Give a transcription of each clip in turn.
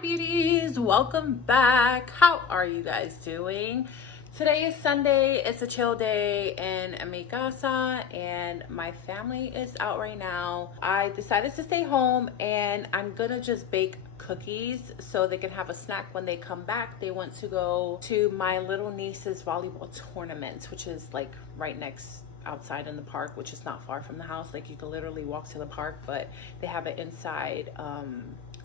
beauties, welcome back. How are you guys doing? Today is Sunday. It's a chill day in mi casa and my family is out right now. I decided to stay home and I'm gonna just bake cookies so they can have a snack when they come back. They want to go to my little niece's volleyball tournament, which is like right next outside in the park, which is not far from the house. Like you can literally walk to the park, but they have it inside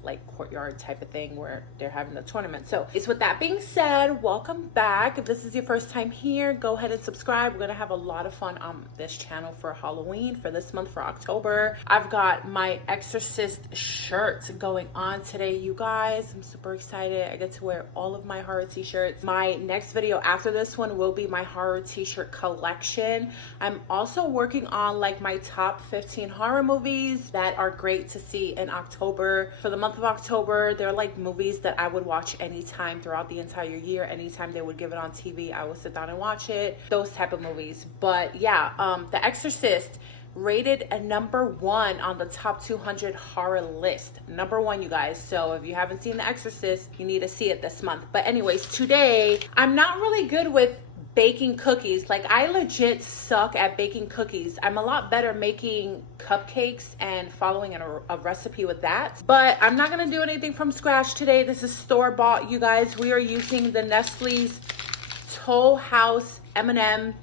like courtyard type of thing where they're having the tournament. So it's with that being said, welcome back. If this is your first time here, go ahead and subscribe. We're gonna have a lot of fun on this channel for Halloween, for this month, for October. I've got my Exorcist shirt going on today, you guys. I'm super excited. I get to wear all of my horror t-shirts. My next video after this one will be my horror t-shirt collection. I'm also working on like my top 15 horror movies that are great to see in October. For the month of October, they're like movies that I would watch anytime throughout the entire year. Anytime they would give it on TV, I would sit down and watch it. Those type of movies. But yeah, The Exorcist rated a #1 on the top 200 horror list. #1, you guys. So if you haven't seen The Exorcist, you need to see it this month. But anyways, today I'm not really good with baking cookies. Like I legit suck at baking cookies. I'm a lot better making cupcakes and following a recipe with that. But I'm not gonna do anything from scratch today. This is store-bought, you guys. We are using the Nestle's Toll House M&M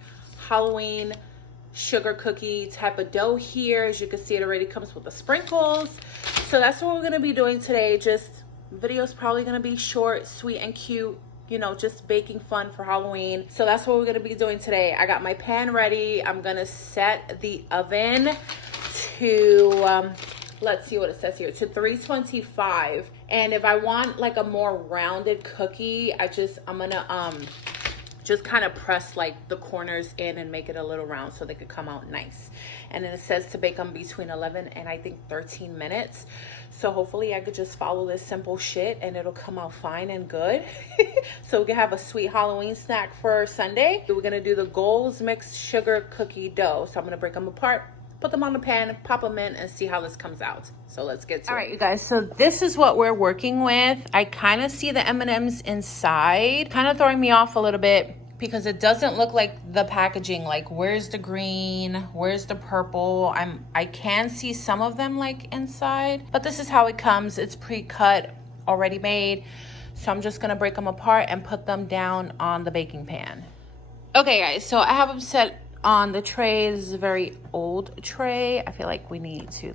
Halloween sugar cookie type of dough here. As you can see, it already comes with the sprinkles. So that's what we're gonna be doing today. Just video's probably gonna be short, sweet, and cute. You know, just baking fun for Halloween. So that's what we're gonna be doing today. I got my pan ready. I'm gonna set the oven to, let's see what it says here, to 325. And if I want like a more rounded cookie, I'm gonna just kind of press like the corners in and make it a little round so they could come out nice. And then it says to bake them between 11 and I think 13 minutes. So hopefully I could just follow this simple shit and it'll come out fine and good. So we can have a sweet Halloween snack for Sunday. We're gonna do the Gold's mixed sugar cookie dough. So I'm gonna break them apart, put them on the pan, pop them in, and see how this comes out. So let's get to it. All right, you guys, so this is what we're working with. I kind of see the M&Ms inside, kind of throwing me off a little bit because it doesn't look like the packaging. Like, where's the green? Where's the purple? I can see some of them like inside, but this is how it comes. It's pre-cut, already made. So I'm just gonna break them apart and put them down on the baking pan. Okay, guys, so I have them set on the tray. This is a very old tray. I feel like we need to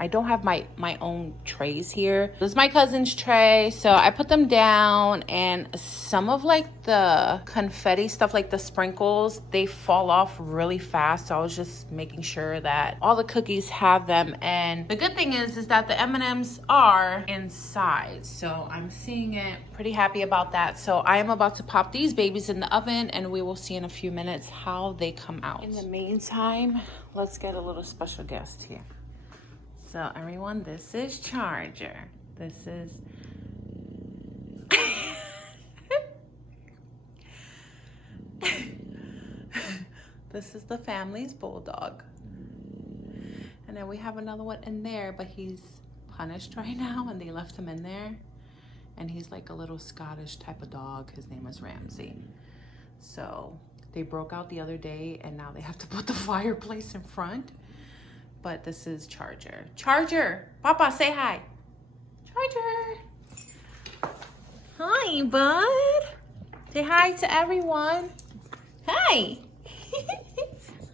I don't have my own trays here. This is my cousin's tray. So I put them down and some of like the confetti stuff, like the sprinkles, they fall off really fast. So I was just making sure that all the cookies have them. And the good thing is that the M&Ms are inside. So I'm seeing it, pretty happy about that. So I am about to pop these babies in the oven and we will see in a few minutes how they come out. In the meantime, let's get a little special guest here. So everyone, this is Charger. This is this is the family's bulldog. And then we have another one in there, but he's punished right now and they left him in there. And he's like a little Scottish type of dog. His name is Ramsey. So they broke out the other day and now they have to put the fireplace in front. But this is Charger. Charger, Papa, say hi. Charger. Hi, bud. Say hi to everyone. Hi.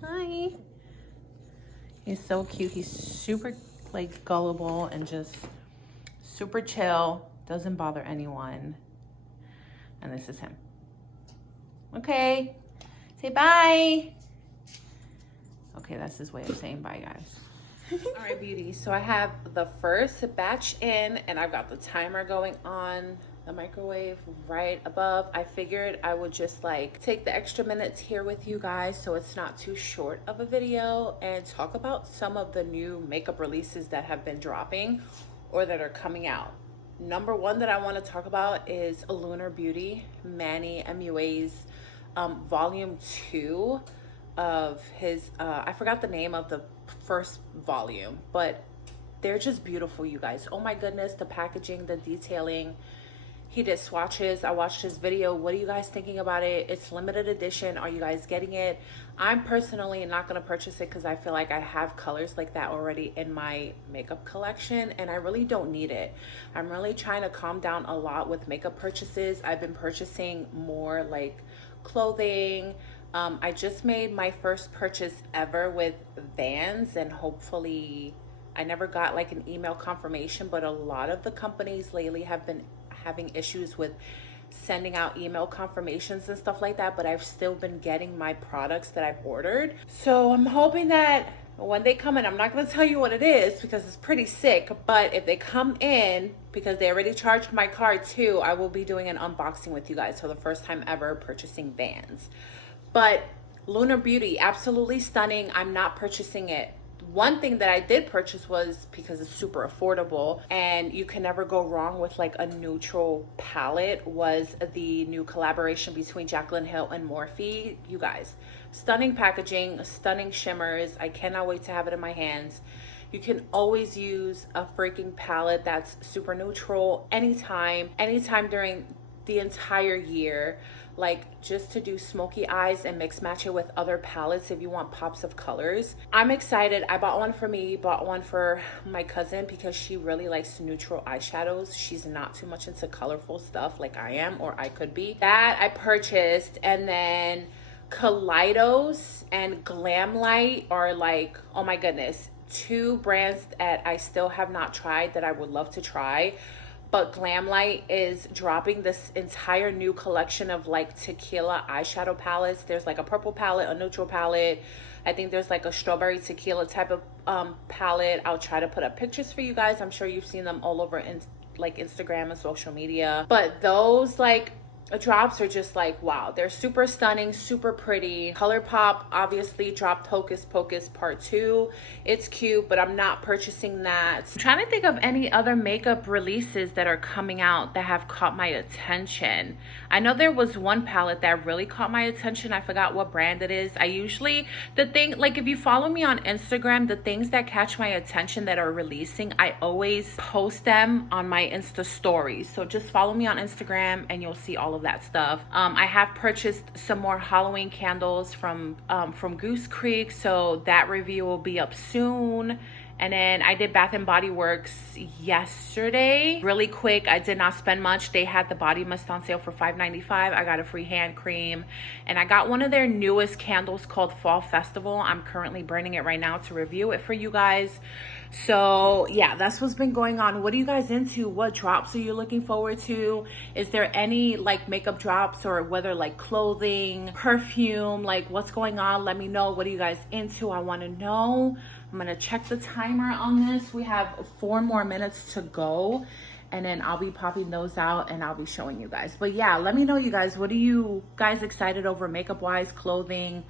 Hi. He's so cute. He's super like gullible and just super chill. Doesn't bother anyone. And this is him. Okay. Say bye. Okay, that's his way of saying bye, guys. All right, beauties. So I have the first batch in and I've got the timer going on, the microwave right above. I figured I would just like take the extra minutes here with you guys so it's not too short of a video and talk about some of the new makeup releases that have been dropping or that are coming out. #1 that I want to talk about is Lunar Beauty, Manny MUA's volume 2 of his I forgot the name of the first volume, but they're just beautiful, you guys. Oh my goodness, the packaging, the detailing. He did swatches. I watched his video. What are you guys thinking about it? It's limited edition. Are you guys getting it? I'm personally not going to purchase it because I feel like I have colors like that already in my makeup collection and I really don't need it. I'm really trying to calm down a lot with makeup purchases. I've been purchasing more like clothing. I just made my first purchase ever with Vans, and hopefully I never got like an email confirmation, but a lot of the companies lately have been having issues with sending out email confirmations and stuff like that, but I've still been getting my products that I've ordered. So I'm hoping that when they come in, I'm not going to tell you what it is because it's pretty sick, but if they come in, because they already charged my card too, I will be doing an unboxing with you guys for the first time ever purchasing Vans. But Lunar Beauty, absolutely stunning. I'm not purchasing it. One thing that I did purchase was because it's super affordable and you can never go wrong with like a neutral palette, was the new collaboration between Jaclyn Hill and Morphe. You guys, stunning packaging, stunning shimmers. I cannot wait to have it in my hands. You can always use a freaking palette that's super neutral anytime during the entire year, like just to do smoky eyes and mix match it with other palettes if you want pops of colors. I'm excited. I bought one for me, bought one for my cousin because she really likes neutral eyeshadows. She's not too much into colorful stuff like I am, or I could be. That I purchased. And then Kaleidos and Glamlight are like, oh my goodness, two brands that I still have not tried that I would love to try. But Glamlight is dropping this entire new collection of like tequila eyeshadow palettes. There's like a purple palette, a neutral palette. I think there's like a strawberry tequila type of palette. I'll try to put up pictures for you guys. I'm sure you've seen them all over in like Instagram and social media. But those like drops are just like, wow, they're super stunning, super pretty. ColourPop obviously dropped Hocus Pocus Part 2. It's cute, but I'm not purchasing that. I'm trying to think of any other makeup releases that are coming out that have caught my attention. I know there was one palette that really caught my attention. I forgot what brand it is. I usually, like if you follow me on Instagram, the things that catch my attention that are releasing, I always post them on my Insta stories. So just follow me on Instagram and you'll see all of that stuff. I have purchased some more Halloween candles from Goose Creek, so that review will be up soon. And then I did Bath and Body Works yesterday. Really quick, I did not spend much. They had the body mist on sale for $5.95. I got a free hand cream. And I got one of their newest candles called Fall Festival. I'm currently burning it right now to review it for you guys. So yeah, that's what's been going on. What are you guys into? What drops are you looking forward to? Is there any like makeup drops, or whether like clothing, perfume, like what's going on? Let me know. What are you guys into? I want to know. I'm gonna check the timer on this. We have 4 more minutes to go, and then I'll be popping those out and I'll be showing you guys. But yeah, let me know, you guys, what are you guys excited over makeup wise, clothing,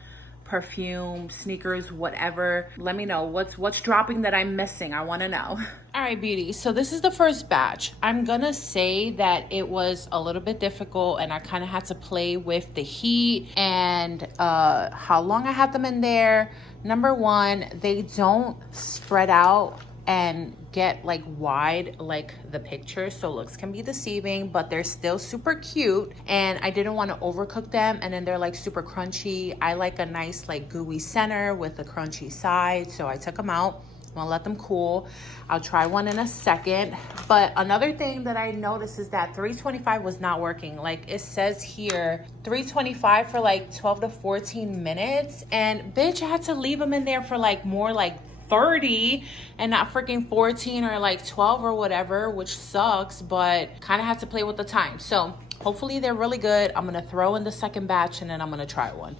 perfume, sneakers, whatever. Let me know what's dropping that I'm missing. I want to know. All right, beauty, so this is the first batch. I'm gonna say that it was a little bit difficult and I kind of had to play with the heat and how long I had them in there. Number one, they don't spread out and get like wide like the picture, so looks can be deceiving, but they're still super cute. And I didn't want to overcook them, and then they're like super crunchy. I like a nice like gooey center with a crunchy side, so I took them out. I'm gonna let them cool. I'll try one in a second. But another thing that I noticed is that 325 was not working. Like it says here 325 for like 12 to 14 minutes, and bitch, I had to leave them in there for like more like 30 and not freaking 14 or like 12 or whatever, which sucks, but kind of have to play with the time. So hopefully they're really good. I'm gonna throw in the second batch and then I'm gonna try one.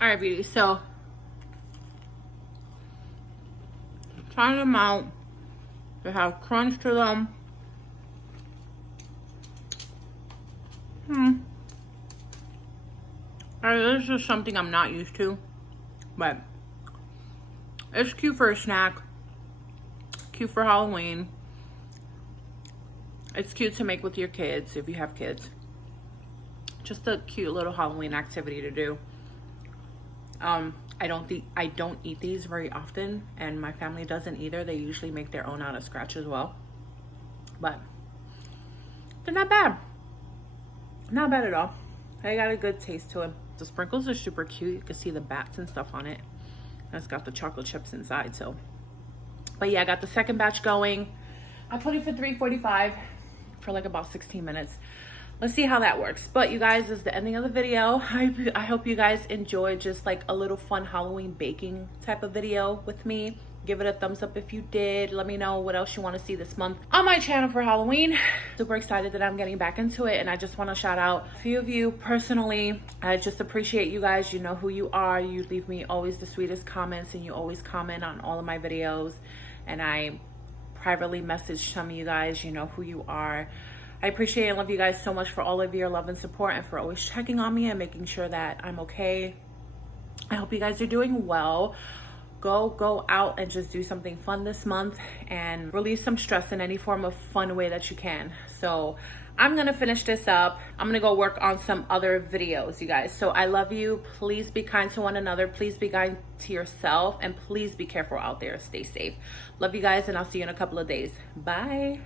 All right, beauty, so trying them out. They have crunch to them. This is just something I'm not used to, but it's cute for a snack, cute for Halloween. It's cute to make with your kids if you have kids. Just a cute little Halloween activity to do. I don't eat these very often, and my family doesn't either. They usually make their own out of scratch as well. But they're not bad. Not bad at all. They got a good taste to it. The sprinkles are super cute. You can see the bats and stuff on it. And it's got the chocolate chips inside, so. But yeah, I got the second batch going. I put it for 345 for like about 16 minutes. Let's see how that works. But you guys, this is the ending of the video. I hope you guys enjoyed just like a little fun Halloween baking type of video with me. Give it a thumbs up if you did. Let me know what else you want to see this month on my channel for Halloween. Super excited that I'm getting back into it, and I just want to shout out a few of you personally. I just appreciate you guys. You know who you are. You leave me always the sweetest comments, and you always comment on all of my videos, and I privately message some of you guys. You know who you are. I appreciate and love you guys so much for all of your love and support, and for always checking on me and making sure that I'm okay. I hope you guys are doing well. Go out and just do something fun this month and release some stress in any form of fun way that you can. So I'm gonna finish this up. I'm gonna go work on some other videos, you guys. So I love you. Please be kind to one another. Please be kind to yourself, and please be careful out there. Stay safe. Love you guys, and I'll see you in a couple of days. Bye.